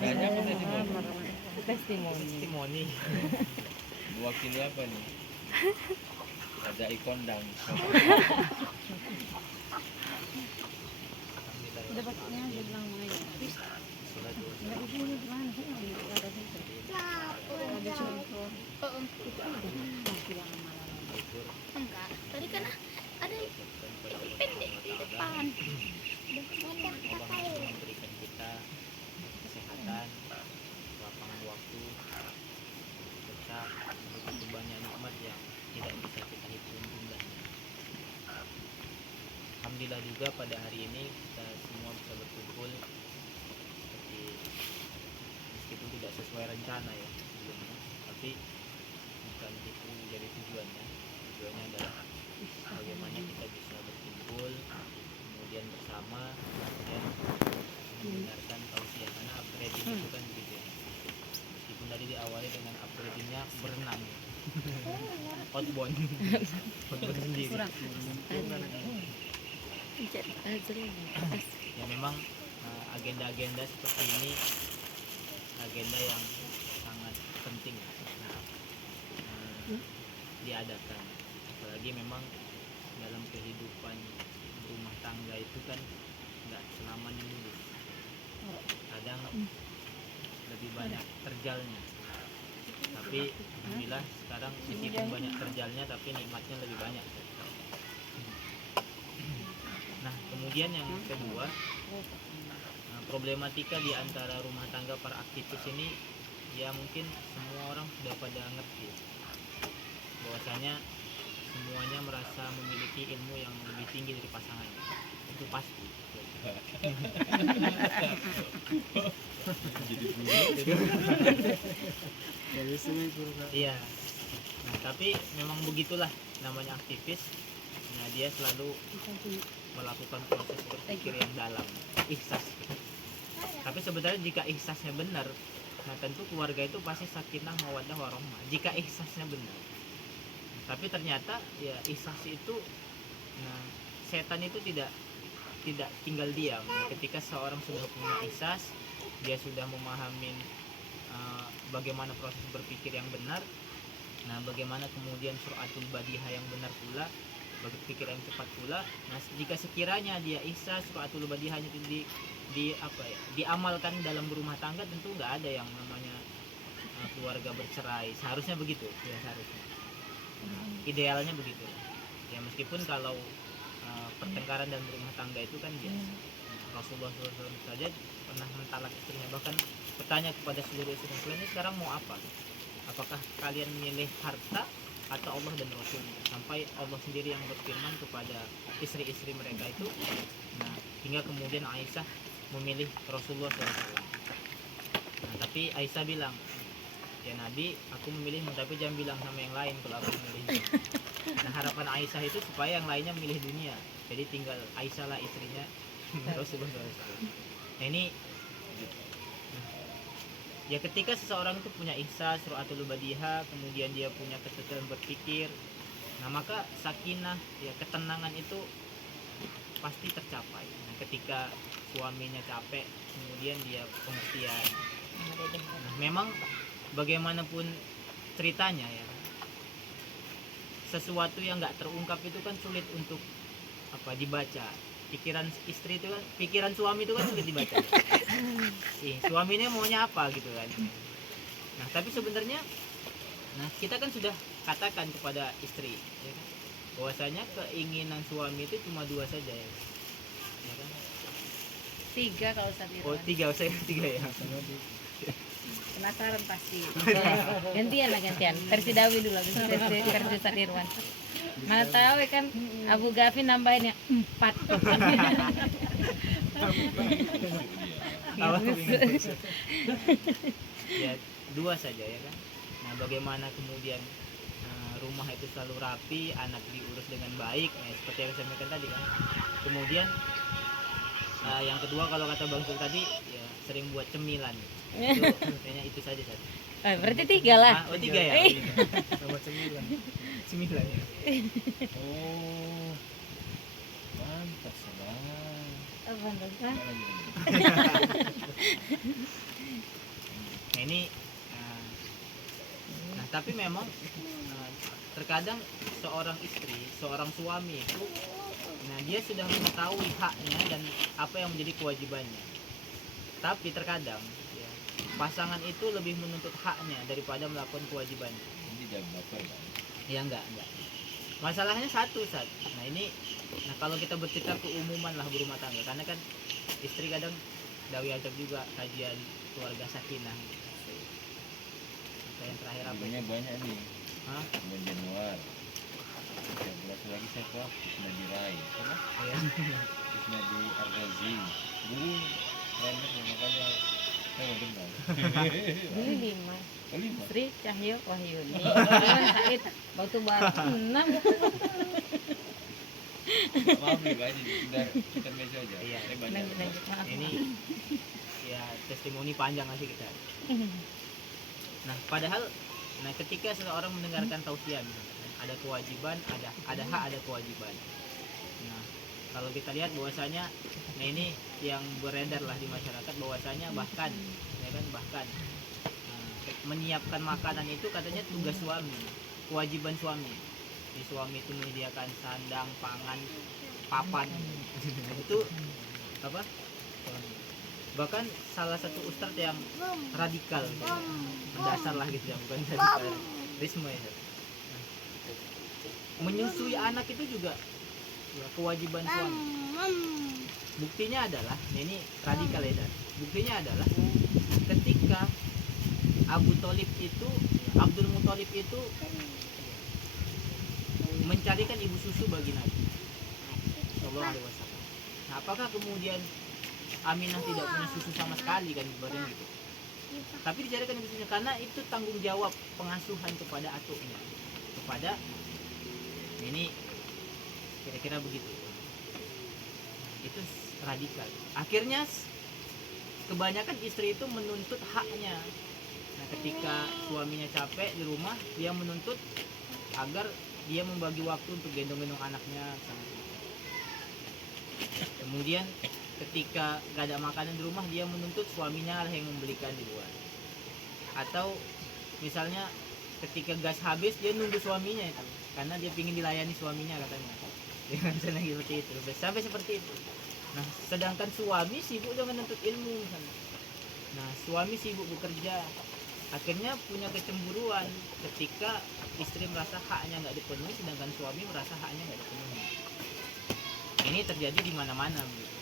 Banyak testimoni. Testimoni. Testimoni. Mewakili apa nih? Ada ikondang. Dapatnya bilang main. Enggak ini gimana sih? Enggak ada sih. Ada contoh. Bilang malam. Enggak, tadi kan ada pendek di depan. Allah memberikan kita kesehatan, lapangan waktu, serta begitu banyak nikmat yang tidak bisa kita hitung jumlahnya. Alhamdulillah juga pada hari ini kita semua bisa berkumpul seperti meskipun tidak sesuai rencana ya sebelumnya, tapi bukan itu jadi tujuannya. Tujuannya adalah bagaimana kita bisa berkumpul kemudian bersama, kemudian mendengarkan tausiah, karena upgrading itu kan begitu ya. Meskipun tadi diawali dengan upgradingnya berenang outbound sendiri ya. Memang agenda-agenda seperti ini agenda yang sangat penting diadakan, apalagi memang dalam kehidupan rumah tangga itu kan nggak selamanya mulus, kadang lebih banyak terjalnya, tapi alhamdulillah sekarang meskipun banyak terjalnya tapi nikmatnya lebih banyak. Nah kemudian yang kedua, problematika di antara rumah tangga para aktivis ini ya mungkin semua orang sudah pada ngerti bahwasanya semuanya merasa memiliki ilmu yang lebih tinggi dari pasangannya, itu pasti. Iya. Nah, tapi memang begitulah namanya aktivis. Nah, dia selalu melakukan proses berpikir yang dalam, ihsas. Tapi sebenarnya jika ihsasnya benar, nah tentu keluarga itu pasti sakinah mawaddah warahmah. Jika ihsasnya benar. Tapi ternyata ya ihsas itu, nah setan itu tidak tinggal diam. Ketika seorang sudah punya ihsas, dia sudah memahami bagaimana proses berpikir yang benar. Nah, bagaimana kemudian suratul badihah yang benar pula, berpikir yang cepat pula. Nah, jika sekiranya dia ihsas suratul badihahnya itu diamalkan dalam berumah tangga, tentu nggak ada yang namanya keluarga bercerai. Seharusnya begitu, ya seharusnya. Idealnya begitu. Ya meskipun kalau pertengkaran dan berumah tangga itu kan biasa. Rasulullah SAW saja pernah mentalak istrinya, bahkan bertanya kepada seluruh istri ini sekarang mau apa? Apakah kalian milih harta atau Allah dan Rasulnya? Sampai Allah sendiri yang berfirman kepada istri-istri mereka itu. Nah, hingga kemudian Aisyah memilih Rasulullah SAW. Nah, tapi Aisyah bilang, ya Nabi, aku memilihmu, tapi jangan bilang sama yang lain kalau aku memilihmu. Nah, harapan Aisyah itu supaya yang lainnya memilih dunia. Jadi tinggal Aisyah lah istrinya Rasulullah SAW. Nah, ini ya ketika seseorang itu punya ihsas, suratul badihah, kemudian dia punya ketetapan berpikir, nah maka sakinah, ya ketenangan itu pasti tercapai. Nah, ketika suaminya capek, kemudian dia pengertian. Nah, memang bagaimanapun ceritanya ya, sesuatu yang nggak terungkap itu kan sulit untuk dibaca. Pikiran istri itu kan, pikiran suami itu kan sulit dibaca. Suaminya maunya apa gitu kan. Nah tapi sebenarnya, nah kita kan sudah katakan kepada istri ya kan, bahwasanya keinginan suami itu cuma dua saja ya kan? Tiga kalau Ustaz Irwan. Oh tiga, saya tiga ya. Penasaran pasti. Gantian. Versi Dawi dulu, versi Ustaz Irwan. Mana tahu ya kan Abu Ghaffi nambahin yang 4. Ya dua saja ya kan. Nah bagaimana kemudian rumah itu selalu rapi, anak diurus dengan baik, nah, seperti yang saya sampaikan tadi kan. Kemudian yang kedua kalau kata Bang Sul tadi ya sering buat cemilan. Itu kayaknya itu saja. Berarti 3 lah. Oh 3 ya. Sama cemilan. Cemilan ya. Oh, mantap sabar. Mantap. Nah ini nah tapi memang terkadang seorang istri, seorang suami itu, nah dia sudah mengetahui haknya dan apa yang menjadi kewajibannya. Tapi terkadang ya, pasangan itu lebih menuntut haknya daripada melakukan kewajibannya. Ini jangan baper kan. Ya enggak. Masalahnya satu Sat. Nah ini, nah kalau kita bercerita keumuman lah berumah tangga, karena kan istri kadang Dawi ajak juga kajian keluarga sakinah. Yang terakhir apa? Banyak banyak nih. Hah? Bulan Januari. 13 lagi siapa? Isnadi Rai. Siapa? Iya. Isnadi Argazi. Dulu rame makanya saya dengar. Dulu 5. Oh, 5. Sri Cahyo Wahyuni. Iwan Said Batu Bara 6. Maaf nih Pak, sudah kita meja aja. Iya. Saya banyak. Lanjut, maaf. Ini ya testimoni panjang sih kita. Nah, padahal ketika seseorang mendengarkan tausiah misalkan, ada kewajiban, ada hak, ada kewajiban. Nah, kalau kita lihat bahwasanya nah ini yang beredar lah di masyarakat bahwasanya bahkan menyiapkan makanan itu katanya tugas suami, kewajiban suami. Di suami itu menyediakan sandang, pangan, papan. Itu apa? Bahkan salah satu ustadz yang radikal, mendasar lah gitu ya, bukan radikalisme ya. Nah, menyusui anak itu juga ya, kewajiban suami. Buktinya adalah, nah ini radikal ya, buktinya adalah ketika Abdul Muthalib itu mencarikan ibu susu bagi Nabi Sallallahu Alaihi Wasallam. Nah, apakah kemudian Aminah tidak punya susu sama sekali kan ibaratnya gitu? Tapi dicarikan ibu susunya karena itu tanggung jawab pengasuhan kepada atuknya, kepada ini kira-kira begitu. Itu radikal. Akhirnya kebanyakan istri itu menuntut haknya. Nah, ketika suaminya capek di rumah, dia menuntut agar dia membagi waktu untuk gendong-gendong anaknya. Kemudian ketika gak ada makanan di rumah, dia menuntut suaminya lah yang membelikan di luar. Atau misalnya ketika gas habis, dia nunggu suaminya itu karena dia ingin dilayani suaminya katanya. Misalnya seperti itu, sampai seperti itu. Nah, sedangkan suami sibuk dengan menuntut ilmu misalnya. Nah, suami sibuk bekerja, akhirnya punya kecemburuan ketika istri merasa haknya nggak dipenuhi, sedangkan suami merasa haknya nggak dipenuhi. Ini terjadi di mana-mana begitu.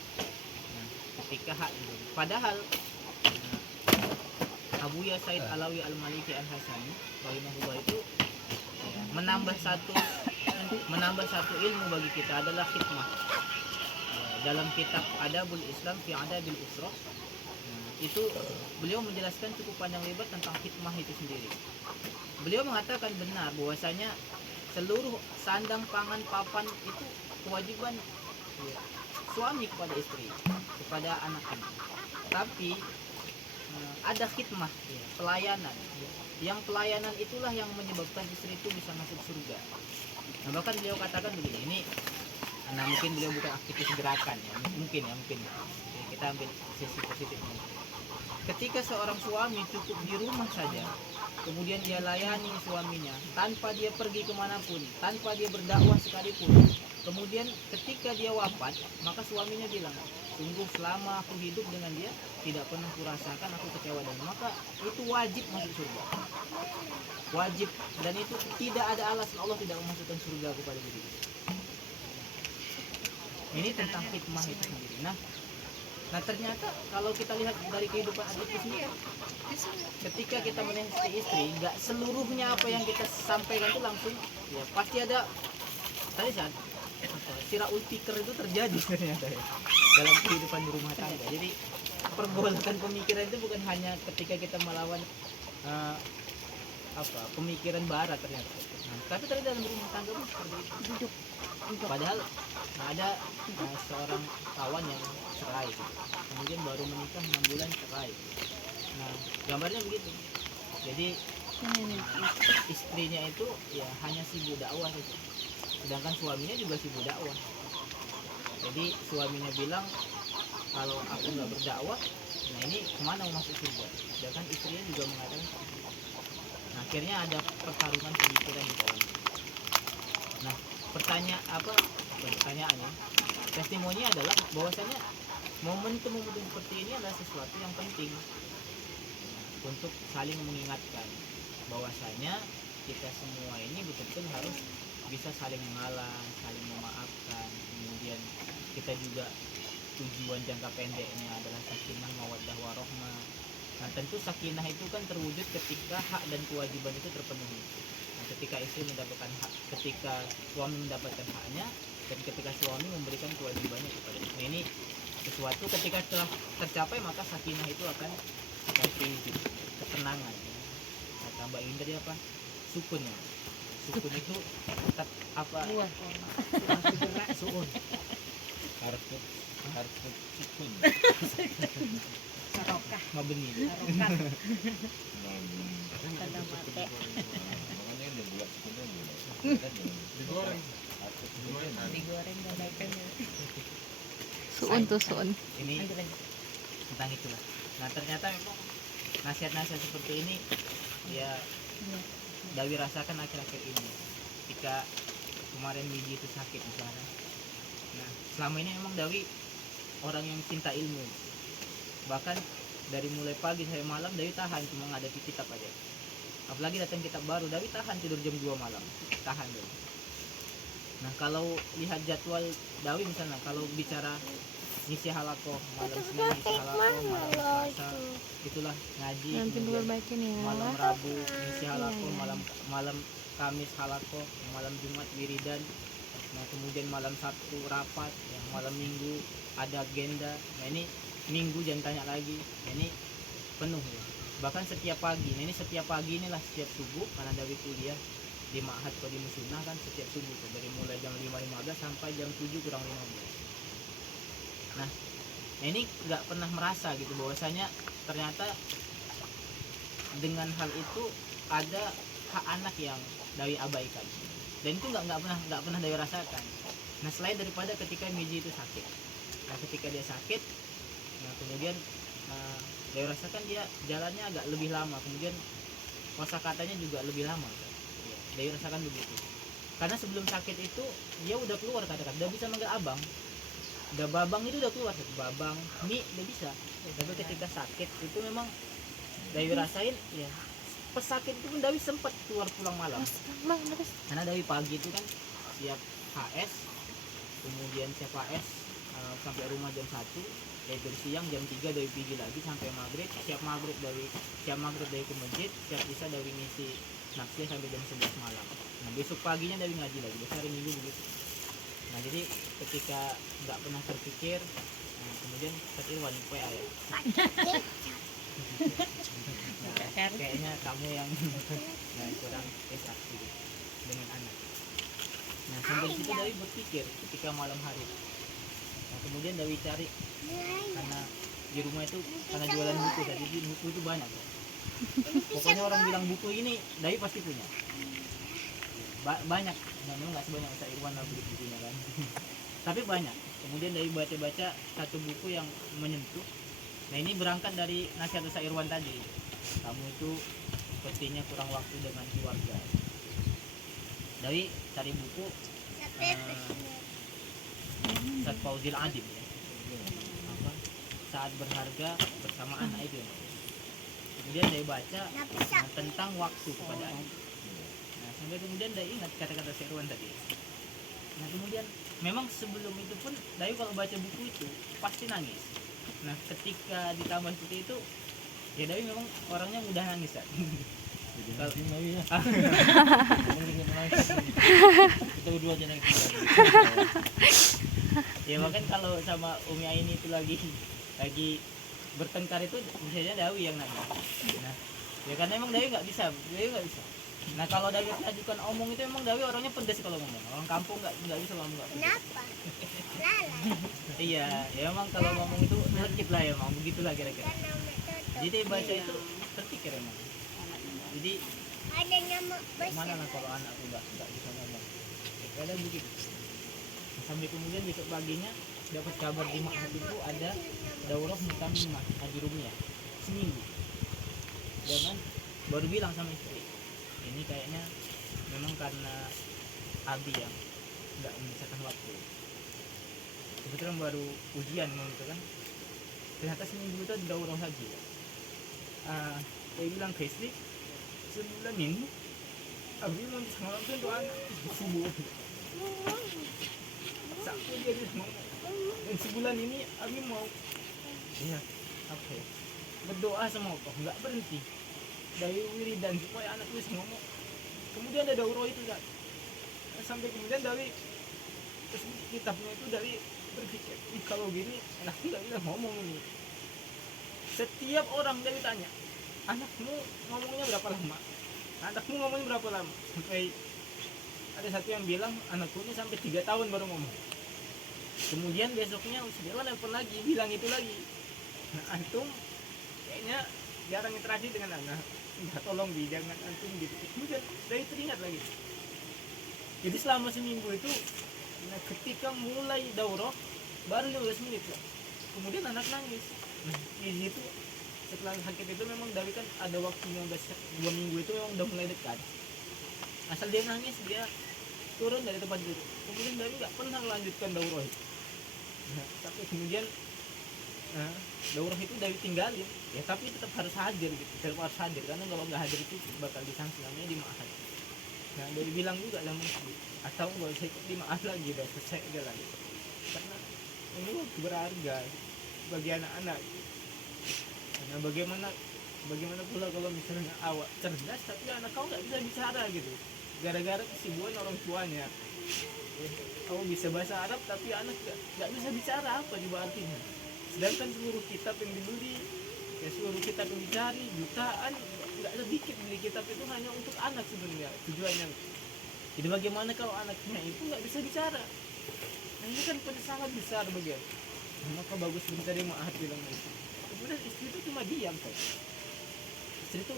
Nah, ketika hak itu, padahal Abu Ya Said Alawi Al-Maliki Al-Hasani rahimahullah itu ya, menambah satu ilmu bagi kita adalah hikmah. Dalam kitab Adabul Islam fi Adabil Usrah, itu beliau menjelaskan cukup panjang lebar tentang hikmah itu sendiri. Beliau mengatakan benar bahwasanya seluruh sandang, pangan, papan itu kewajiban ya, suami kepada istri, kepada anak-anak. Tapi ada hikmah ya, pelayanan ya. Yang pelayanan itulah yang menyebabkan istri itu bisa masuk surga. Nah, bahkan beliau katakan begini, ini nah mungkin beliau bukan aktivis gerakan ya, mungkin ya. Oke, kita ambil sisi positifnya. Ketika seorang suami cukup di rumah saja, kemudian dia layani suaminya tanpa dia pergi kemanapun, tanpa dia berdakwah sekalipun, kemudian ketika dia wafat, maka suaminya bilang, sungguh selama aku hidup dengan dia tidak pernah kurasakan aku kecewa dengan, maka itu wajib masuk surga, wajib, dan itu tidak ada alasan Allah tidak memasukkan surga kepada diri. Ini tentang hikmah itu sendiri. Nah ternyata kalau kita lihat dari kehidupan aktivis ini, ketika kita menasihati istri, nggak seluruhnya apa yang kita sampaikan itu langsung ya pasti ada tadi saat siraul fikr itu terjadi ternyata ya, dalam kehidupan di rumah tangga. Jadi pergolakan pemikiran itu bukan hanya ketika kita melawan pemikiran barat ternyata. Nah, tapi ternyata dalam rumah tangga pun seperti itu. Padahal ada seorang kawan yang cerai gitu. Kemudian baru menikah 6 bulan cerai. Nah gambarnya begitu. Jadi istrinya itu ya hanya sibuk dakwah saja, sedangkan suaminya juga sibuk dakwah. Jadi suaminya bilang kalau aku nggak berdakwah Nah ini kemana mau masuk surga? Sedangkan istrinya juga mengatakan nah, akhirnya ada pertarungan pemikiran di dalam. Nah pertanyaannya testimoni adalah bahwasanya momentum seperti ini adalah sesuatu yang penting untuk saling mengingatkan bahwasanya kita semua ini betul-betul harus bisa saling mengalah, saling memaafkan. Kemudian kita juga tujuan jangka pendeknya adalah sakinah mawaddah warohmah. Nah tentu sakinah itu kan terwujud ketika hak dan kewajiban itu terpenuhi. Nah, ketika istri mendapatkan hak, ketika suami mendapatkan haknya, dan ketika suami memberikan kewajibannya kepada istri. Nah, ini sesuatu ketika telah tercapai maka sakinah itu akan terwujud, ketenangan. Nah, tambah ini tadi apa? Sukun ya. Sukun itu apa? Buah. Gerak sukun. Harus sukun. Sarokah. Mabeni. Sarokah. Makanya Tanda mate. dia buat sukunnya Digoreng. Digoreng dan makan. Suun tuh suun. Ini Lanjut lanjut. tentang itulah. Nah ternyata memang nasihat-nasihat seperti ini ya Dawi rasakan akhir-akhir ini ketika kemarin Miji itu sakit misalnya. Nah selama ini memang Dawi orang yang cinta ilmu, bahkan dari mulai pagi sampai malam Dawi tahan cuma ngadapi kitab aja. Apalagi datang kitab baru Dawi tahan tidur jam 2 malam, tahan Dawi. Nah kalau lihat jadwal Dawi misalnya, kalau bicara ngisi halakoh malam Senin, ngisi halakoh malam Selasa, itulah ngaji, Nanti kemudian diperbaikin ya. malam Rabu ngisi halakoh, malam Kamis halakoh, malam Jumat wiridan, nah kemudian malam Sabtu rapat, ya, malam Minggu ada agenda. Nah ini Minggu jangan tanya lagi, nah, ini penuh ya. Bahkan setiap pagi, nah ini setiap pagi inilah setiap subuh karena Dawi kuliah di Ma'had Qadim Sunnah kan setiap subuh tuh, dari mulai jam 5.15 sampai jam 7 kurang 15. Nah ini nggak pernah merasa gitu bahwasanya ternyata dengan hal itu ada hak anak yang Dawi abaikan, dan itu nggak pernah Dawi rasakan. Nah selain daripada ketika Miji itu sakit, nah ketika dia sakit, nah kemudian Dawi rasakan dia jalannya agak lebih lama, kemudian kosakatanya juga lebih lama. Dawi rasakan begitu, karena sebelum sakit itu dia udah keluar kata-kata, udah bisa manggil abang, udah babang itu udah keluar, babang, mi udah bisa. Tapi ketika sakit itu memang Dawi rasain ya, pas sakit itu pun Dawi sempat keluar pulang malam, karena Dawi pagi itu kan siap HS, kemudian siap HS sampai rumah jam 1, dari siang jam 3 Dawi pergi lagi sampai maghrib, siap maghrib Dawi ke masjid, siap bisa Dawi ngisi naksir sampai jam 11 malam. Nah besok paginya Dawi ngaji lagi, besok hari Minggu begitu. Nah jadi ketika nggak pernah terpikir, nah, kemudian Ustaz Irwan PA ya. Nah, kayaknya kamu yang nah, kurang interaksi dengan anak. Nah sampai situ Dawi berpikir ketika malam hari. Nah kemudian Dawi cari, karena di rumah itu karena jualan buku, jadi buku itu banyak. Pokoknya orang bilang buku ini Dawi pasti punya. Banyak, nah, memang nggak sebanyak Ustaz Irwan lah beli bukunya kan. Tapi banyak. Kemudian Dawi baca satu buku yang menyentuh. Nah ini berangkat dari nasihat Ustaz Irwan tadi. Kamu itu sepertinya kurang waktu dengan keluarga. Dawi cari buku Ustaz Fauzil Adib ya. Apa? Saat berharga bersama anak itu. Kemudian Dawi baca tentang waktu kepada anak. Nah sampai kemudian Dawi ingat kata-kata Ustaz Irwan tadi. Nah kemudian memang sebelum itu pun Dawi kalau baca buku itu pasti nangis. Nah ketika ditambah seperti itu ya Dawi memang orangnya mudah nangis kan. Kalau ya. Kita berdua aja nangis. ya bahkan kalau sama Umi Aini itu lagi bertengkar itu misalnya Dawi yang nangis. Nah ya karena emang Dawi nggak bisa. Nah kalau Dawi mengajukan omong itu emang Dawi orangnya pedas kalau ngomong. Orang kampung nggak bisa ngomong. Kenapa? Lala. Iya, ya emang kalau ngomong itu legit lah ya, emang begitulah kira-kira. Jadi baca itu terpikir emang. Jadi Ada nama mana besar. lah kalau anakku nggak bisa ngomong. Ya, kadang begitu. Sampai kemudian besok paginya dapat kabar di Ma'had itu ada daurah mutamimah haji rumiah seminggu. Ya kan? Baru bilang sama istri, ini kayaknya memang karena Abi yang nggak memisahkan waktu. Kebetulan baru ujian gitu kan. Ternyata seminggu itu ada daurah haji. Dia bilang ke istri, sebulan ini Abi mau bisa ngelakuin untuk anak subuh. Sabtu dia bilang mau. Dan sebulan ini Abi mau. Iya, oke. Berdoa sama Allah, nggak berhenti. Dari wiridan supaya anak bisa ngomong. Kemudian ada daurah itu kan. Sampai kemudian dari terus kitabnya itu dari berpikir, kalau gini anakku nggak bisa ngomong ini. Setiap orang dia ditanya, anakmu ngomongnya berapa lama? Anakmu ngomongnya berapa lama? Sampai ada satu yang bilang anakku ini sampai 3 tahun baru ngomong. Kemudian besoknya Sudirwan nelfon lagi, bilang itu lagi. Nah, antum kayaknya jarang interaksi dengan anak. Minta tolong jangan antum gitu. Kemudian dari teringat lagi. Jadi selama seminggu itu, nah, ketika mulai daurah baru 15 menit lah. Kemudian anak nangis. Nah, di situ setelah sakit itu memang Dawi kan ada waktunya 2 minggu itu memang udah mulai dekat. Asal dia nangis dia turun dari tempat duduk. Kemudian Dawi nggak pernah melanjutkan daurah itu. Nah, tapi kemudian daurah itu Dawi tinggalin. Ya tapi tetap harus hadir gitu. Tetap harus hadir karena kalau nggak hadir itu bakal disanksi namanya di Ma'had. Nah, Dawi bilang juga sama istri, atau nggak usah ikut di Ma'had lagi, udah selesai aja lagi. Karena ini waktu berharga bagi anak-anak. Nah, bagaimana pula kalau misalnya awak cerdas tapi anak kau nggak bisa bicara gitu, gara-gara kesibukan orang tuanya. Kamu bisa bahasa Arab tapi anak nggak bisa bicara, apa juga artinya? Sedangkan seluruh kitab yang dibeli, ya seluruh kitab yang dicari jutaan, nggak sedikit beli kitab itu hanya untuk anak sebenarnya tujuannya. Jadi bagaimana kalau anaknya itu nggak bisa bicara? Nah ini kan sangat besar bagian. Nah, maka bagus bentar yang Ma'had bilang itu. Kemudian istri itu cuma diam kan. Istri itu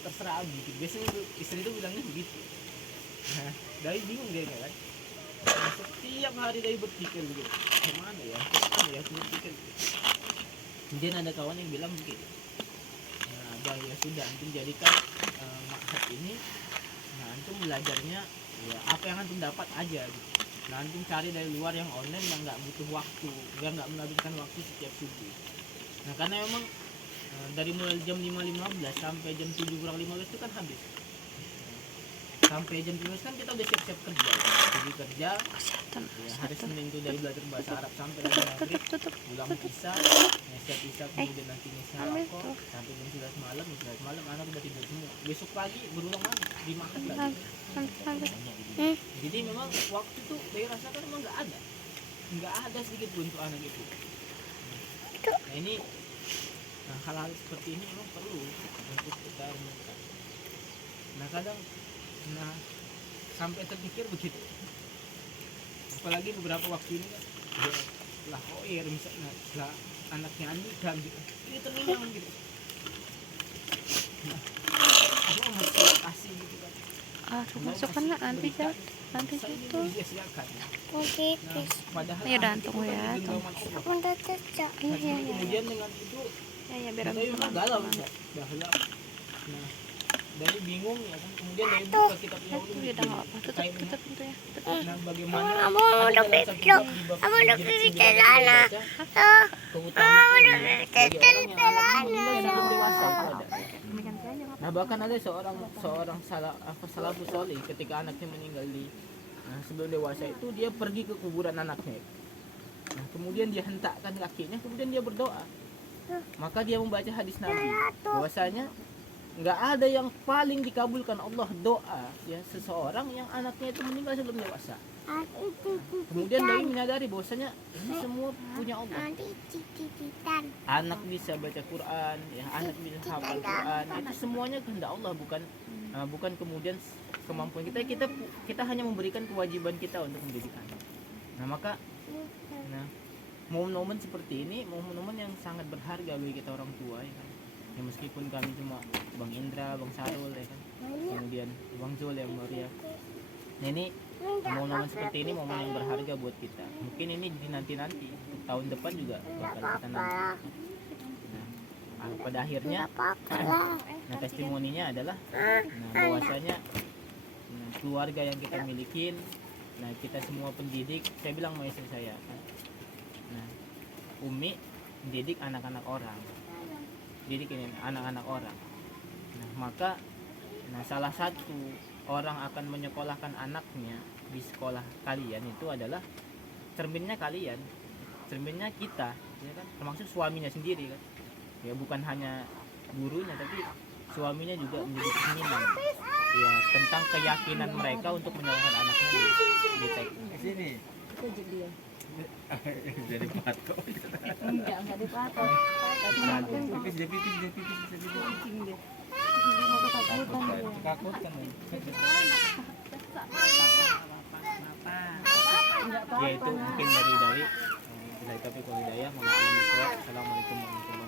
terserah Abi gitu. Biasanya tuh, istri itu bilangnya begitu. Nah, Dai bingung dia kan. Nah, setiap hari Dai berpikir begitu. Kemana ya? Berpikir gitu. Kemudian ada kawan yang bilang begitu. Nah, Dai ya sudah antum jadikan Ma'had ini. Nah, antum belajarnya ya apa yang antum dapat aja gitu. Nah, antum cari dari luar yang online yang nggak butuh waktu, yang nggak menghabiskan waktu setiap subuh. Nah, karena memang dari mulai jam 5.15 sampai jam 7:15 itu kan habis. Sampai jam 12 kan kita udah siap-siap kerja. Jadi kerja, ya, hari Senin itu dari belajar bahasa Arab sampai hari maghrib, pulang isya, siap isya kemudian nanti isya rokok, sampai jam 11 malam anak udah tidur semua. Besok pagi berulang lagi di Ma'had lagi. Jadi memang waktu itu saya rasakan memang nggak ada sedikit pun untuk anak itu. Nah ini hal-hal seperti ini memang perlu untuk kita renungkan. Nah kadang sampai terpikir begitu. Apalagi beberapa waktu ini kan setelah Khoir misalnya, setelah anaknya Andika gitu, ini terngiang gitu. Nah, aku harus kasih gitu kan. Masukkan lah nanti jatuh. Oke, Nah, padahal Ya udah, anak itu tunggu kan ya, genggaman tunggu. Allah. aku udah cocok. Nah, kemudian dengan itu Ya biar dari aku memang pulang. galau ya, galau. Nah, dari bingung ya kan, kemudian dari buka kitab yang Tuh, ya udah nggak apa-apa. Tutup pintunya. Nah, bagaimana Kamu udah pipis, kamu udah pipis celana. keutamaan bagi orang yang anaknya meninggal sebelum dewasa itu ada. Nah, bahkan ada seorang salafus salih ketika anaknya meninggal sebelum dewasa itu dia pergi ke kuburan anaknya. Nah, kemudian dia hentakkan kakinya, kemudian dia berdoa. Maka dia membaca hadis Nabi bahwasanya nggak ada yang paling dikabulkan Allah doa ya seseorang yang anaknya itu meninggal sebelum dewasa. Kemudian dia menyadari bahwasanya ini semua punya Allah. Anak bisa baca Quran, ya anak bisa hafal Quran, itu semuanya kehendak Allah, bukan kemudian kemampuan kita. Kita hanya memberikan kewajiban kita untuk mendidik anak. Nah maka momen-momen seperti ini momen-momen yang sangat berharga bagi kita orang tua ya kan. Ya, meskipun kami cuma Bang Indra, Bang Sarul ya kan, kemudian Bang Zul yang mulia, Nah ini momen-momen seperti ini momen yang berharga buat kita. Mungkin ini di nanti-nanti untuk tahun depan juga bakal kita nanti. Nah, pada akhirnya, nah testimoninya adalah, nah bahwasanya, nah, keluarga yang kita milikin, nah kita semua pendidik, saya bilang sama istri saya, kan, nah Umi mendidik anak-anak orang, didik ini anak-anak orang. Nah maka, nah salah satu orang akan menyekolahkan anaknya di sekolah kalian itu adalah cerminnya kalian, cerminnya kita, ya kan, termasuk suaminya sendiri kan, ya bukan hanya gurunya tapi suaminya juga menjadi cerminan, ya tentang keyakinan mereka untuk menyekolahkan anaknya di TK. Di sini. Jadi patok. Enggak dipatok. Pipis dia pipis dia pipis dia pipis. Ketakutan. Ya itu mungkin dari tapi kalau hidayah. Assalamualaikum warahmatullahi wabarakatuh.